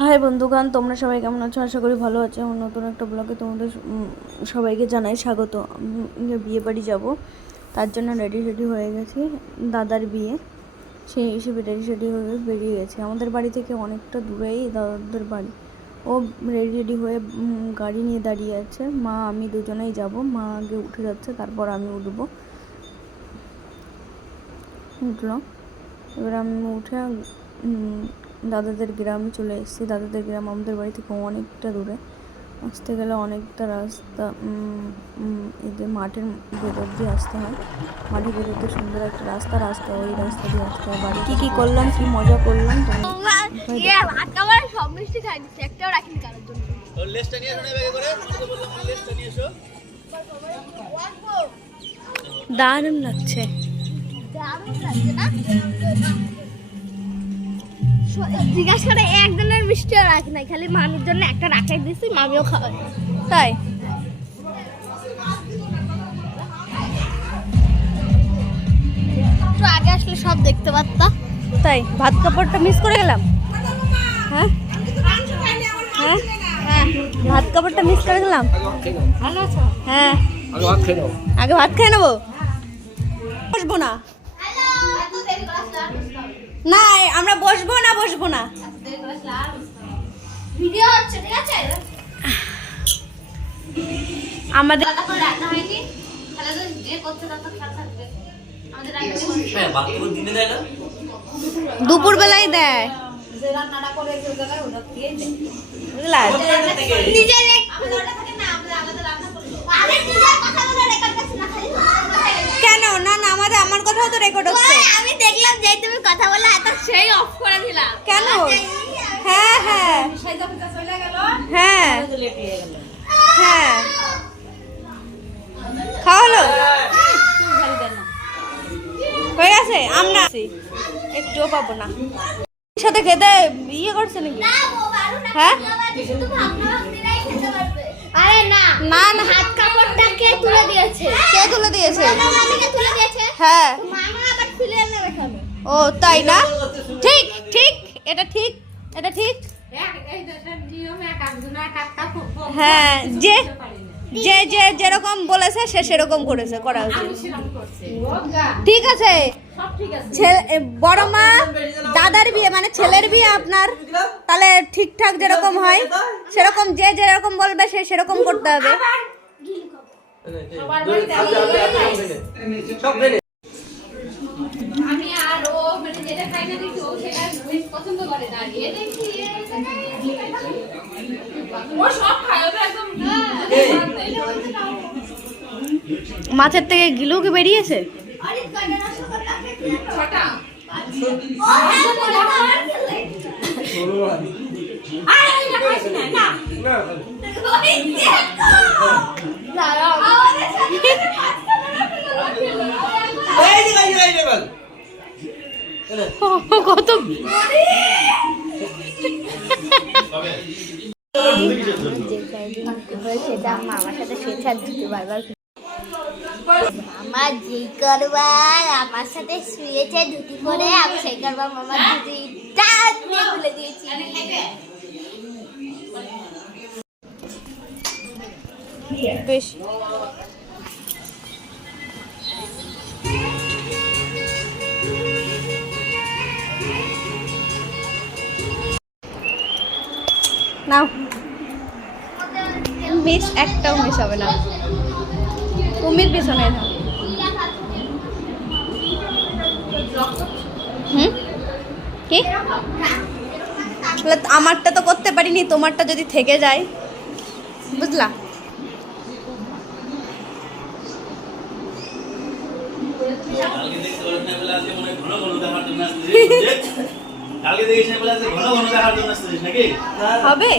High বন্ধুগান তোমরা সবাই কেমন আছো? আশা করি ভালো আছো। আমার নতুন একটা ব্লগে তোমাদের সবাইকে জানাই স্বাগত। বিয়ে বাড়ি যাব, তার জন্য রেডি রেডি হয়ে গেছি দাদার বিয়ে। সেই হিসেবে রেডি রেডি হয়ে বেরিয়ে গেছে। আমাদের বাড়ি থেকে অনেকটা দূরেই দাদাদের বাড়ি। ও রেডি রেডি হয়ে গাড়ি নিয়ে দাঁড়িয়ে আছে। মা, আমি দুজনেই যাব। মা আগে উঠে যাচ্ছে, তারপর আমি উঠবো। উঠল। এবার আমি উঠে দাদাদের গ্রামে চলে এসেছি। দাদাদের গ্রাম আমাদের বাড়ি থেকে অনেকটা দূরে। আসতে গেলে অনেকটা রাস্তা এদের মাঠের ভেতর দিয়ে আসতে হয়। মাঠের ভেতর দিয়ে সুন্দর একটা রাস্তা রাস্তা ওই রাস্তা দিয়ে আসতে হয় বাড়ি কী কী করলাম? কী মজা করলাম ইয়ে, ভাত খাবার সব মিষ্টি খাই একটাও রাখিনি কারোর জন্য। লেসটা নিয়ে এসো না ব্যাগে করে? তোকে বললাম ওর লেসটা নিয়ে এসো। দারুণ লাগছে। দারুণ লাগছে না? জিজ্ঞাসা করে একজনের মিষ্টিও রাখি নাই খালি মামির জন্য একটা রাখাই দিছি মামিও খাওয়াই তাই। একটু আগে আসলে সব দেখতে পারতাম তাই ভাত কাপড়টা মিস করে গেলাম? হ্যাঁ? হ্যাঁ? হ্যাঁ। ভাত কাপড়টা মিস করে গেলাম? ভালো আছো? হ্যাঁ। আগে ভাত খেয়ে আগে ভাত খেয়ে নেব? বসবো না। না আমরা বসবো না বসবো না? ভিডিও হচ্ছে ঠিক আছে? আমাদের রান্না হয়নি তো যে করতে থাকবে। হ্যাঁ দুপুর বেলায় দেয় নিজের রেকর্ড হচ্ছে। আমি দেখলাম যে তুমি কথা বলে এত সেই অফ করে দিলাম। কেন? হ্যাঁ হ্যাঁ। হ্যাঁ। হ্যাঁ খাওয়া হলো? হয়ে গেছে? আমরা একটুও পাবো না। সাথে খেতে ইয়ে করছে নাকি? হ্যাঁ? আরে না না না। হাত কাপড়টা কে তুলে দিয়েছে? কে তুলে দিয়েছে? তুলে দিয়েছে? হ্যাঁ। ও তাই না? ঠিক ঠিক এটা ঠিক এটা ঠিক। হ্যাঁ যে যে যে যেরকম বলেছে সে সেরকম করেছে করা উচিত ঠিক আছে। ছেলে বড় মা দাদার বিয়ে মানে ছেলের বিয়ে আপনার তাহলে ঠিকঠাক যেরকম হয় সেরকম যে যেরকম বলবে সে সেরকম করতে হবে সব খেয়ে আমি আর ও মানে যেটা খাই না দেখি ও সেটা বেশ পছন্দ করে না এ দেখি। ও সব খায় তো একদম মাছের থেকে গিলু কি বেরিয়েছে? ছটা। কত? সেটা মামার সাথে দিতে বারবার মামা যেই করবার আমার সাথে শুয়েছে ধুতি করে আমি সেই করবার মামার ধুতি খুলে দিয়েছি। বেশ। নাও। মিস, একটাও মিস হবে না। কুমির পিছনে হুম? কি? আমারটা তো করতে পারিনি, তোমারটা যদি থেকে যায়। বুঝলা? কালকে বলে আজকে ঘন ঘন দেখার জন্য আসছিস নাকি? হবে?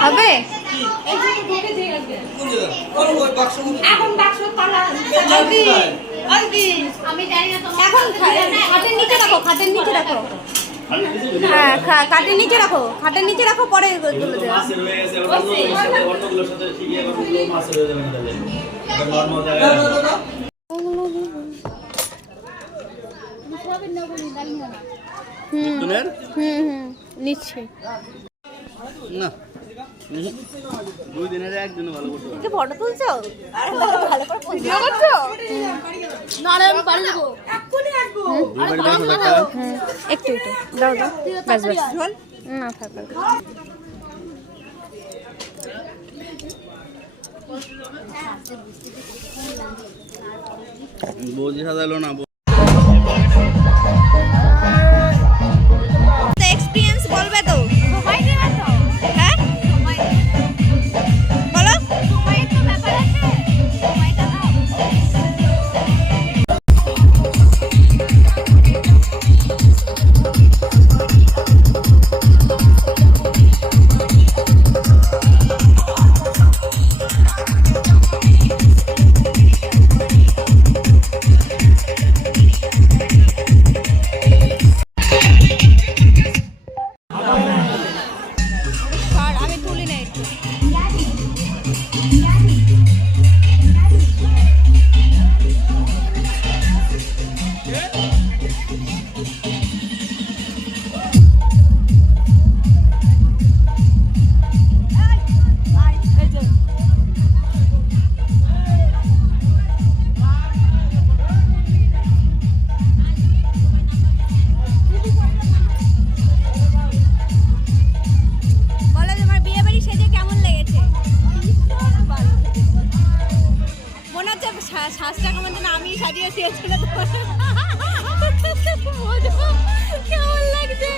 হবে? কোন ওই বাক্স এখন বাক্স তলা আমি জানি না এখন খাটের নিচে রাখো খাটের নিচে রাখো। হ্যাঁ খা- খাটের নিচে রাখো খাটের নিচে রাখো পরে তুলে দেবো। নর্মাল মিথুনের হুম হুম নিচ্ছি। না। দুই দিনের একদিনে ভালো করতে ফটো তুলছো? ভালো করে ভিডিও করছ? না রে আমি দেখা হুম। একটু? একটু দাও দাও। ব্যাস ব্যাস। না থাক থাক। বৌজি সাজালো না? হচ্ছে সা- সাজটা কেমন যেন আমি সাজিয়ে কেমন লাগছে?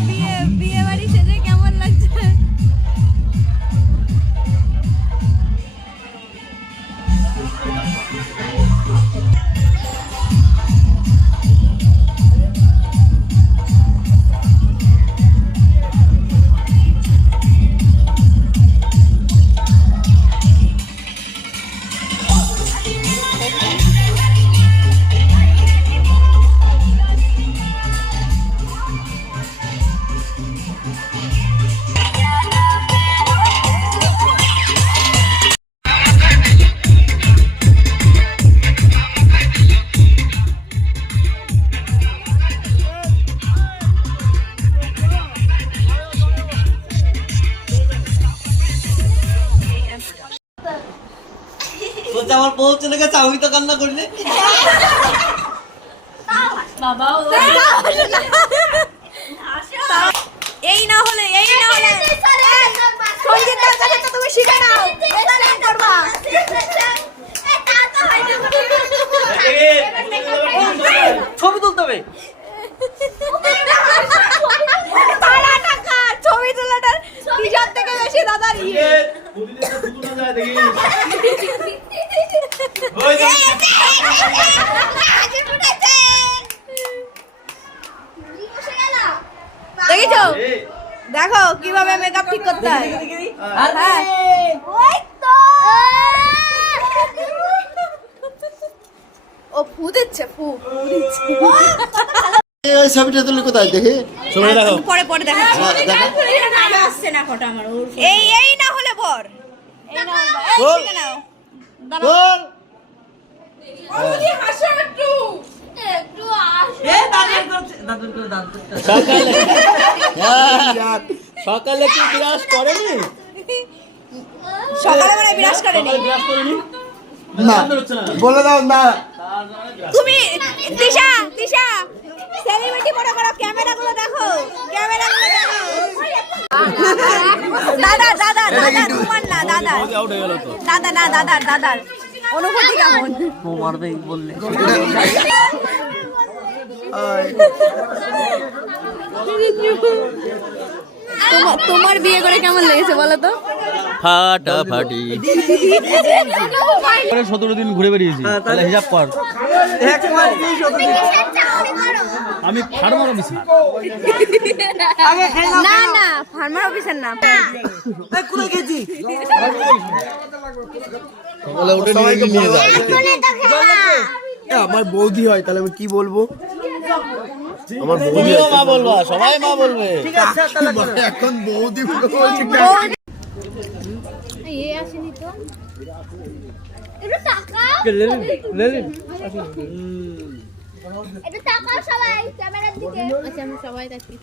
বিয়ে বিয়ে বাড়ি সেজে কেমন লাগছে? বলছে আমার বউ চলে গেছে আমি তো কান্না করি এই না হলে এই না হলে সঙ্গীতের কাছে তো তুমি শিখে নাও বেদানা করবা ছবি তুলতে হবে তারা টাকা ছবি তোলাটার টিচার থেকে বেশি দাদার ইয়ে দেখেছ দেখো কীভাবে মেকআপ ঠিক করতে হয় হ্যাঁ ও ফু দিচ্ছে ফু এই ছবিটা তুলি কোথায় দেখি ছবি দেখো পরে পরে দেখা হ্যাঁ, আসছে না ফটো আমার এই এই না হলে বর এই না। বল একটু আস এ দাদুর করছে দাদুর করে দাদুর করছে। সকালে? কি বিরাজ করেনি? সকালে মানে বিরাজ করেনি। বিরাজ করেনি। না বলে দাও না। তুমি তিশা তিশা সেলিব্রিটি মনে করো ক্যামেরা গুলো দেখো। ক্যামেরা গুলো দেখো। দাদা দাদা দাদা তোমার না দাদা দাদা না দাদার দাদার। অনুভূতি কেমন? বউ মারবে বললে। তোমার তোমার বিয়ে করে কেমন লেগেছে বলো তো? ফাটাফাটি। পরে সতেরো দিন ঘুরে বেরিয়েছি। তাহলে হিসাব কর। এক মাস দিয়ে শত দিন। আমি ফার্মার অফিসার। না না ফার্মার অফিসার না। কোথায় গেছি বলে ওটা নিয়ে নিয়ে যাও আমার বৌদি হয় তাহলে আমি কি বলব? আমার বৌদি মা বলবা সবাই মা বলবে। ঠিক আছে তাহলে করো। এখন বৌদি বলছি এ আসেনি তো। একটু টাকা। এটা তাকাও সবাই ক্যামেরার দিকে। আচ্ছা আমি সবাই দেখি।